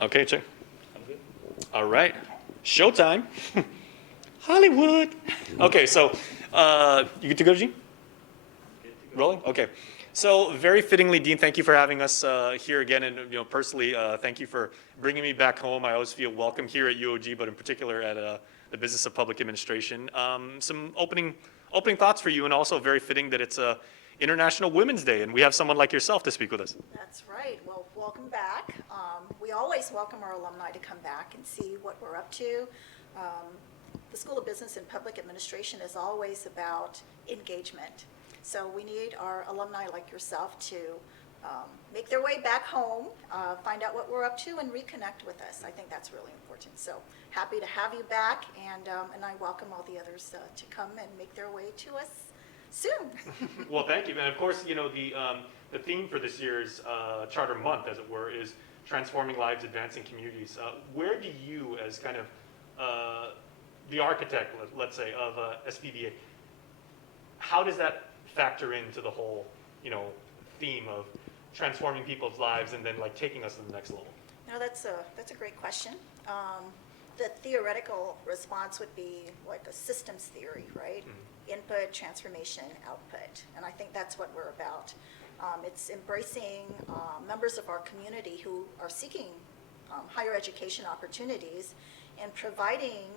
Okay, check. All right. Showtime. Hollywood. Okay, so you good to go, Gene? Rolling? Okay. So very fittingly, Dean, thank you for having us here again. And personally, thank you for bringing me back home. I always feel welcome here at UOG, but in particular at the Business of Public Administration. Some opening thoughts for you, and also very fitting that it's International Women's Day, and we have someone like yourself to speak with us. That's right. Well, welcome back. We always welcome our alumni to come back and see what we're up to. The School of Business and Public Administration is always about engagement. So we need our alumni like yourself to make their way back home, find out what we're up to, and reconnect with us. I think that's really important. So happy to have you back, and I welcome all the others to come and make their way to us soon. Well, thank you. And of course, the theme for this year's Charter Month, as it were, is transforming lives, advancing communities. Where do you, as kind of the architect, let's say, of SBPA, how does that factor into the whole, theme of transforming people's lives and then taking us to the next level? That's a great question. The theoretical response would be like a systems theory, right? Mm-hmm. Input, transformation, output. And I think that's what we're about. It's embracing members of our community who are seeking higher education opportunities and providing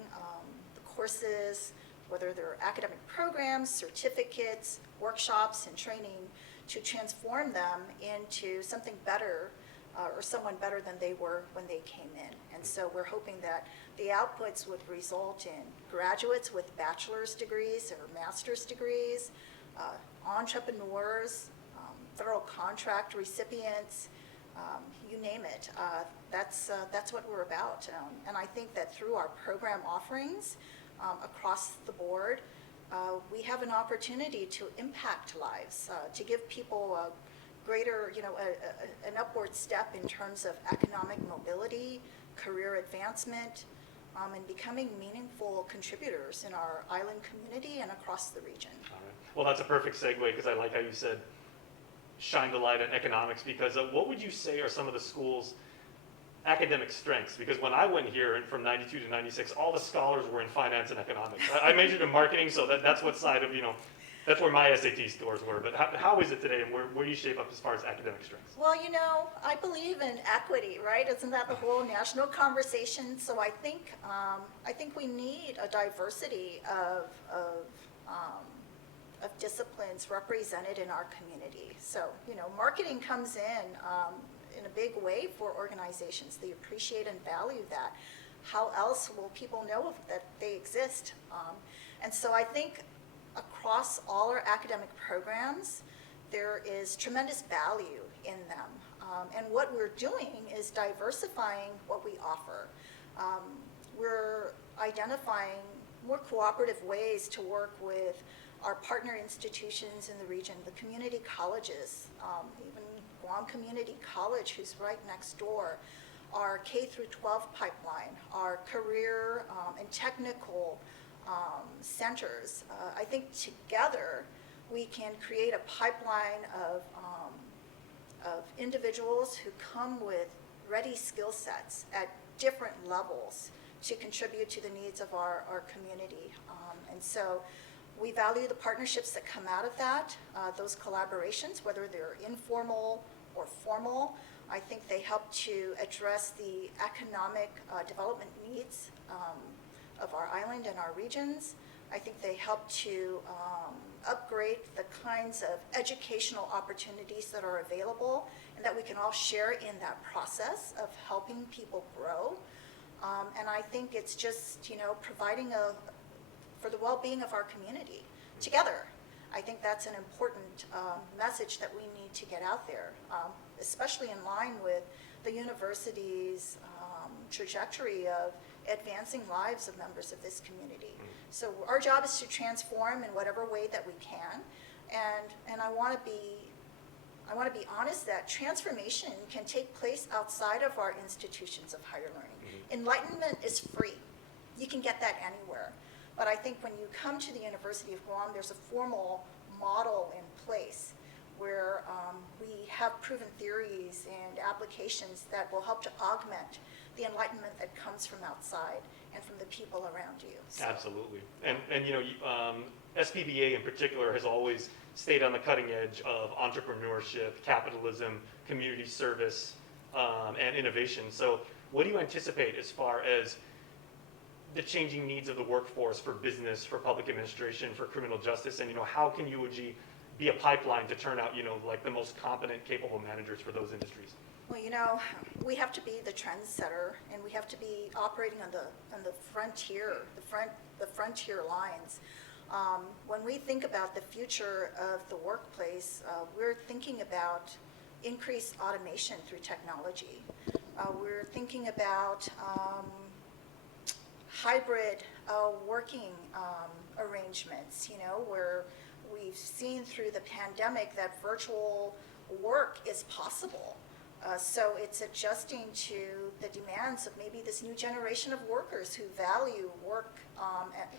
the courses, whether they're academic programs, certificates, workshops, and training, to transform them into something better or someone better than they were when they came in. And so we're hoping that the outputs would result in graduates with bachelor's degrees or master's degrees, entrepreneurs, federal contract recipients, you name it. That's what we're about. And I think that through our program offerings across the board, we have an opportunity to impact lives, to give people a greater, an upward step in terms of economic mobility, career advancement, and becoming meaningful contributors in our island community and across the region. All right. Well, that's a perfect segue, because I like how you said shine the light on economics, because what would you say are some of the school's academic strengths? Because when I went here from 92 to 96, all the scholars were in finance and economics. I majored in marketing, so that's what side of, that's where my SAT scores were. But how is it today, and where do you shape up as far as academic strengths? Well, I believe in equity, right? Isn't that the whole national conversation? So I think we need a diversity of disciplines represented in our community. So, marketing comes in a big way for organizations. They appreciate and value that. How else will people know that they exist? And so I think across all our academic programs, there is tremendous value in them. And what we're doing is diversifying what we offer. We're identifying more cooperative ways to work with our partner institutions in the region, the community colleges, even Guam Community College, who's right next door, our K through 12 pipeline, our career and technical centers. I think together we can create a pipeline of individuals who come with ready skill sets at different levels to contribute to the needs of our community. And so we value the partnerships that come out of that, those collaborations, whether they're informal or formal. I think they help to address the economic development needs of our island and our regions. I think they help to upgrade the kinds of educational opportunities that are available and that we can all share in that process of helping people grow. And I think it's just, providing for the well-being of our community together. I think that's an important message that we need to get out there, especially in line with the university's trajectory of advancing lives of members of this community. So our job is to transform in whatever way that we can, and I want to be honest that transformation can take place outside of our institutions of higher learning. Enlightenment is free. You can get that anywhere. But I think when you come to the University of Guam, there's a formal model in place where we have proven theories and applications that will help to augment the enlightenment that comes from outside and from the people around you. So, Absolutely. And you know, SBPA in particular has always stayed on the cutting edge of entrepreneurship, capitalism, community service, and innovation. So what do you anticipate as far as the changing needs of the workforce for business, for public administration, for criminal justice, and you know, how can UOG be a pipeline to turn out, you know, like the most competent, capable managers for those industries? well, you know, we have to be the trendsetter, and we have to be operating on the frontier, the frontier lines. When we think about the future of the workplace, we're thinking about increased automation through technology. We're thinking about hybrid working arrangements, you know, where we've seen through the pandemic that virtual work is possible. So it's adjusting to the demands of maybe this new generation of workers who value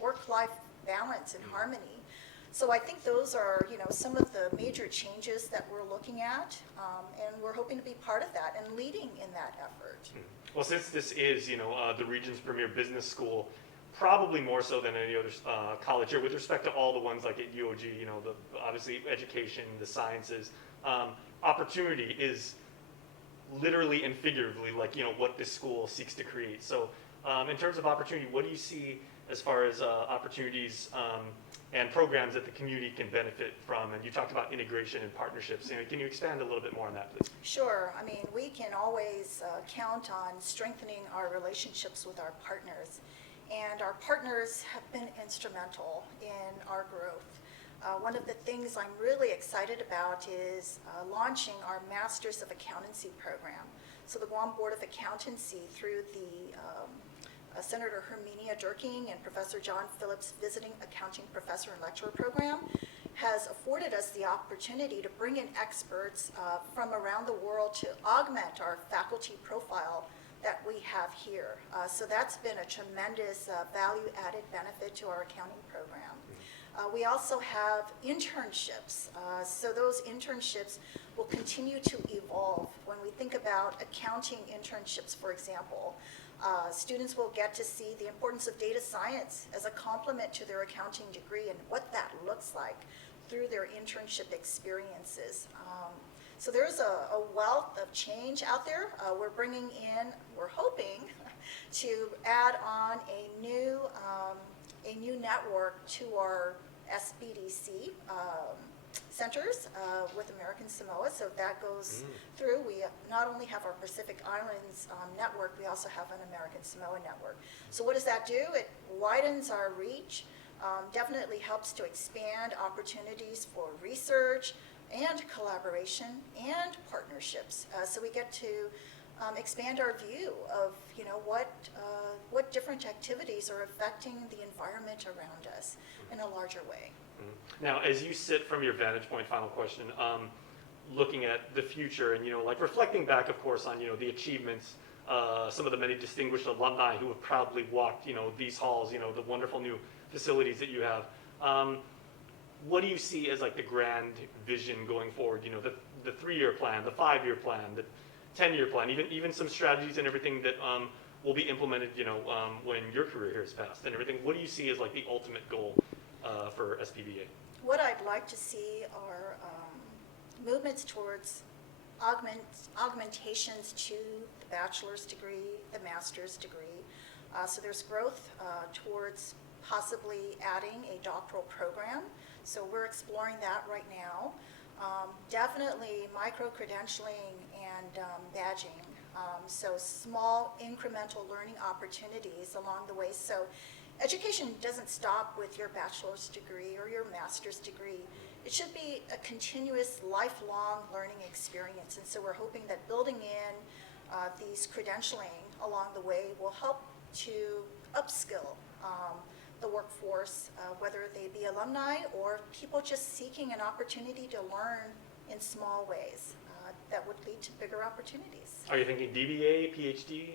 work-life balance and harmony. So I think those are, you know, some of the major changes that we're looking at, and we're hoping to be part of that and leading in that effort. Well, since this is, you know, the region's premier business school, probably more so than any other college here, with respect to all the ones like at UOG, you know, obviously education, the sciences, opportunity is literally and figuratively like, you know, what this school seeks to create. So in terms of opportunity, what do you see as far as opportunities and programs that the community can benefit from? And you talked about integration and partnerships. You know, can you expand a little bit more on that, please? Sure. I mean, we can always count on strengthening our relationships with our partners. And our partners have been instrumental in our growth. One of the things I'm really excited about is launching our Masters of Accountancy program. So the Guam Board of Accountancy, through the Senator Herminia Durking and Professor John Phillips Visiting Accounting Professor and Lecturer program, has afforded us the opportunity to bring in experts from around the world to augment our faculty profile that we have here. So that's been a tremendous value-added benefit to our accounting program. We also have internships. So those internships will continue to evolve. When we think about accounting internships, for example, students will get to see the importance of data science as a complement to their accounting degree and what that looks like through their internship experiences. So there's a wealth of change out there. We're hoping to add on a new network to our SBDC centers with American Samoa. So that goes through. We not only have our Pacific Islands network, we also have an American Samoa network. So what does that do? It widens our reach, definitely helps to expand opportunities for research and collaboration and partnerships. So we get to expand our view of, you know, what different activities are affecting the environment around us in a larger way. Now, as you sit from your vantage point, final question, looking at the future and, you know, like reflecting back, of course, on, you know, the achievements, some of the many distinguished alumni who have proudly walked, you know, these halls, you know, the wonderful new facilities that you have. What do you see as like the grand vision going forward? You know, the 3-year plan, the 5-year plan, the 10-year plan, even some strategies and everything that will be implemented, you know, when your career here is passed and everything. What do you see as like the ultimate goal for SBPA? What I'd like to see are movements towards augmentations to the bachelor's degree, the master's degree. So there's growth towards possibly adding a doctoral program. So we're exploring that right now. Definitely micro-credentialing and badging. So small incremental learning opportunities along the way. So education doesn't stop with your bachelor's degree or your master's degree. It should be a continuous lifelong learning experience. And so we're hoping that building in these credentialing along the way will help to upskill the workforce, whether they be alumni or people just seeking an opportunity to learn in small ways that would lead to bigger opportunities. Are you thinking DBA, PhD?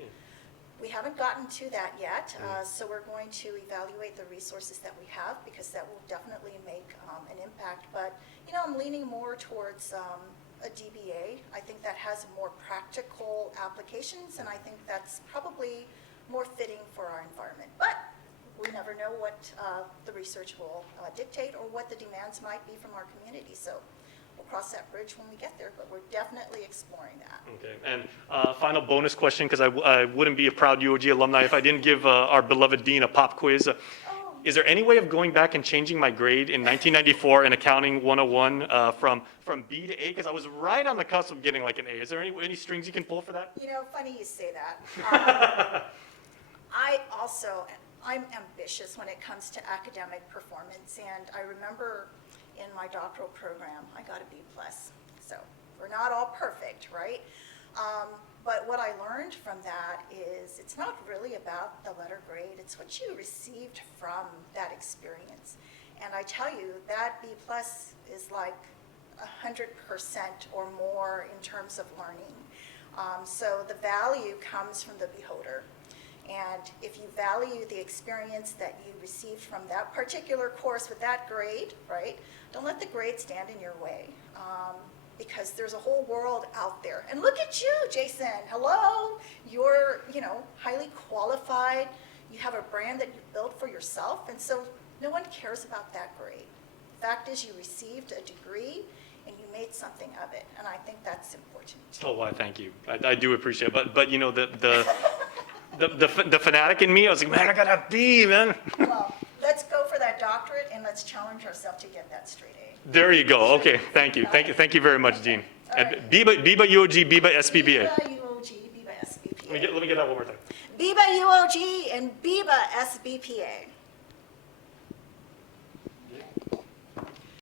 We haven't gotten to that yet, so we're going to evaluate the resources that we have because that will definitely make an impact. But, you know, I'm leaning more towards a DBA. I think that has more practical applications, and I think that's probably more fitting for our environment. But we never know what the research will dictate or what the demands might be from our community. So we'll cross that bridge when we get there, but we're definitely exploring that. Okay, and final bonus question, because I wouldn't be a proud UOG alumni if I didn't give our beloved dean a pop quiz. Is there any way of going back and changing my grade in 1994 in Accounting 101 from B to A? Because I was right on the cusp of getting like an A. Is there any strings you can pull for that? You know, funny you say that. I'm ambitious when it comes to academic performance, and I remember in my doctoral program, I got a B+. So we're not all perfect, right? But what I learned from that is it's not really about the letter grade, it's what you received from that experience. And I tell you, that B+ is like 100% or more in terms of learning. So the value comes from the beholder. And if you value the experience that you received from that particular course with that grade, right, don't let the grade stand in your way. Because there's a whole world out there. And look at you, Jason. Hello. You're, you know, highly qualified. You have a brand that you built for yourself. And so no one cares about that grade. The fact is you received a degree and you made something of it. And I think that's important. Oh, well, thank you. I do appreciate it. But you know, the fanatic in me, I was like, man, I got a B, man. Well, let's go for that doctorate and let's challenge ourselves to get that straight A. There you go. Okay, thank you. Thank you very much, Dean. And BIBA UOG, BIBA SBPA. BIBA UOG, BIBA SBPA. Let me get that one more time. BIBA UOG and BIBA SBPA.